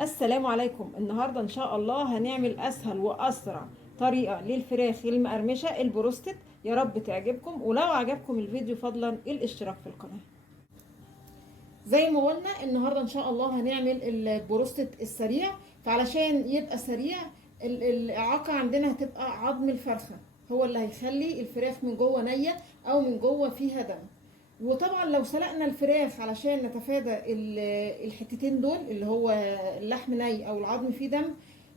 السلام عليكم. النهارده ان شاء الله هنعمل اسهل واسرع طريقه للفراخ المقرمشه البروستد. يا رب تعجبكم، ولو عجبكم الفيديو فضلا الاشتراك في القناه. زي ما قلنا النهارده ان شاء الله هنعمل البروستد السريع، فعلشان يبقى سريع الاعاقه عندنا هتبقى عظم الفرخه، هو اللي هيخلي الفراخ من جوه نيه او من جوه فيها دم. وطبعا لو سلقنا الفراخ علشان نتفادى الحتتين دول اللي هو اللحم ني او العظم فيه دم،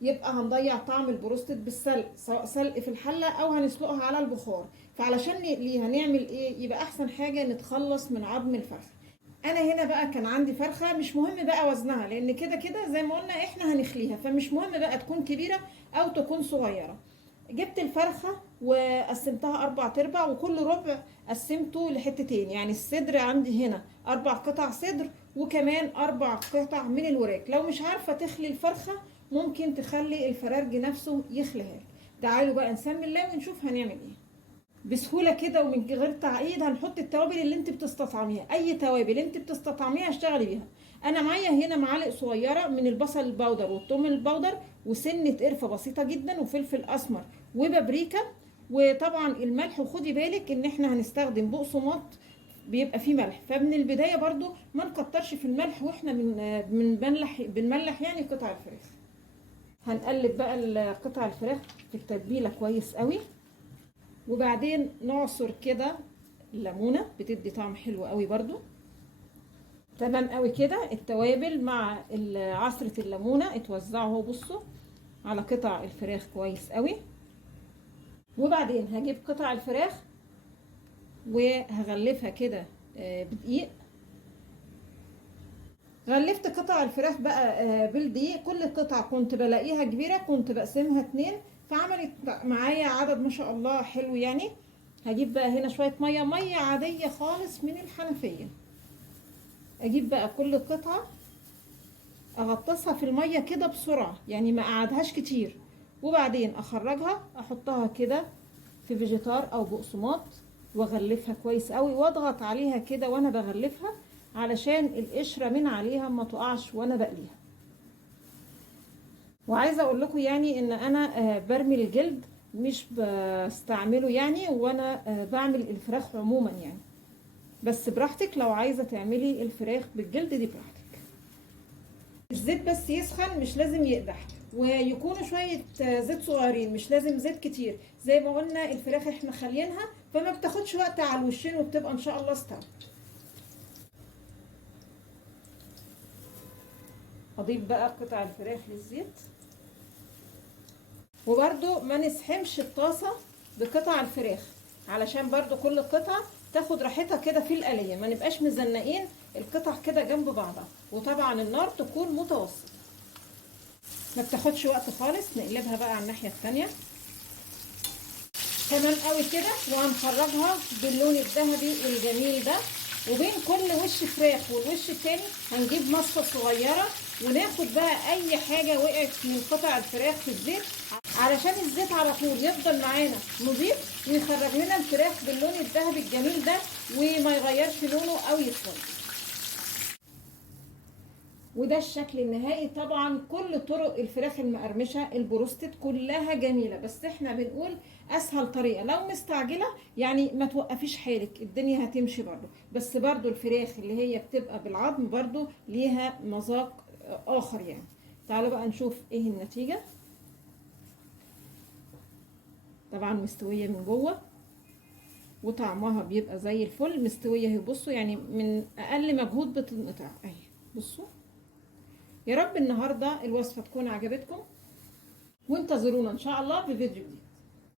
يبقى هنضيع طعم البروستد بالسلق، سواء سلق في الحله او هنسلقها على البخار. فعلشان نقليها نعمل ايه؟ يبقى احسن حاجه نتخلص من عظم الفرخ. انا هنا بقى كان عندي فرخه، مش مهم بقى وزنها لان كده كده زي ما قلنا احنا هنخليها، فمش مهم بقى تكون كبيره او تكون صغيره. جبت الفرخه وقسمتها 4 ارباع، وكل ربع قسمته لحتتين، يعني الصدر عندي هنا 4 قطع صدر، وكمان 4 قطع من الوراك. لو مش عارفه تخلي الفرخه ممكن تخلي الفرارج نفسه يخليها. تعالوا بقى نسمي الله ونشوف هنعمل ايه بسهوله كده ومن غير تعقيد. هنحط التوابل اللي انت بتستطعميها، اي توابل انت بتستطعميها اشتغلي بيها. انا معايا هنا معالق صغيره من البصل البودر والثوم البودر، وسنه قرفه بسيطه جدا، وفلفل اسمر وبابريكا، وطبعا الملح. وخدي بالك ان احنا هنستخدم بقسماط بيبقى فيه ملح، فمن البدايه برضو ما نكترش في الملح واحنا بنملح يعني قطع الفراخ. هنقلب بقى قطع الفراخ في التتبيله كويس قوي، وبعدين نعصر كده الليمونه، بتدي طعم حلو قوي برضو. تمام قوي كده. التوابل مع عصره الليمونه اتوزعوا اهو، بصوا على قطع الفراخ كويس قوي. وبعدين هجيب قطع الفراخ وهغلفها كده بدقيق. غلفت قطع الفراخ بقى بالدقيق. كل قطعه كنت بلاقيها كبيره كنت بقسمها 2، فعملت معايا عدد ما شاء الله حلو يعني. هجيب بقى هنا شويه ميه عاديه خالص من الحنفيه. اجيب بقى كل قطعه اغطسها في الميه كده بسرعه، يعني ما اقعدهاش كتير، وبعدين اخرجها احطها كده في فيجيتار او بقسماط، واغلفها كويس قوي، واضغط عليها كده وانا بغلفها علشان القشره من عليها ما تقعش وانا بقليها. وعايزه اقول لكم يعني ان انا برمي الجلد، مش بستعمله يعني وانا بعمل الفراخ عموما يعني، بس براحتك. لو عايزه تعملي الفراخ بالجلد دي براحتك. الزيت بس يسخن، مش لازم يقدح، ويكونوا شويه زيت صغيرين، مش لازم زيت كتير. زي ما قلنا الفراخ احنا خاليينها فما بتاخدش وقت على الوشين، وبتبقى ان شاء الله استوت. اضيف بقى قطع الفراخ للزيت، وبرده ما نسحمش الطاسه بقطع الفراخ علشان برده كل قطعه تاخد راحتها كده في القليه، ما نبقاش مزنقين القطع كده جنب بعضها. وطبعا النار تكون متوسطه، ما بتاخدش وقت خالص. نقلبها بقى على الناحيه الثانيه. تمام قوي كده، وهنخرجها باللون الذهبي الجميل ده. وبين كل وش فراخ والوش التاني هنجيب مصفى صغيره، وناخد بقى اي حاجه وقعت من قطع الفراخ في الزيت، علشان الزيت على طول يفضل معانا نضيف، ويخرج لنا الفراخ باللون الذهبي الجميل ده، وما يغيرش لونه او يسود. وده الشكل النهائي. طبعا كل طرق الفراخ المقرمشه البروستد كلها جميله، بس احنا بنقول اسهل طريقه. لو مستعجله يعني ما توقفيش حالك، الدنيا هتمشي برضو، بس برضو الفراخ اللي هي بتبقى بالعظم برضو ليها مذاق اخر يعني. تعالوا بقى نشوف ايه النتيجه. طبعا مستويه من جوه، وطعمها بيبقى زي الفل. مستويه اهي، بصوا يعني من اقل مجهود بتنقطع اهي. بصوا، يا رب النهارده الوصفه تكون عجبتكم، وانتظرونا ان شاء الله بفيديو جديد.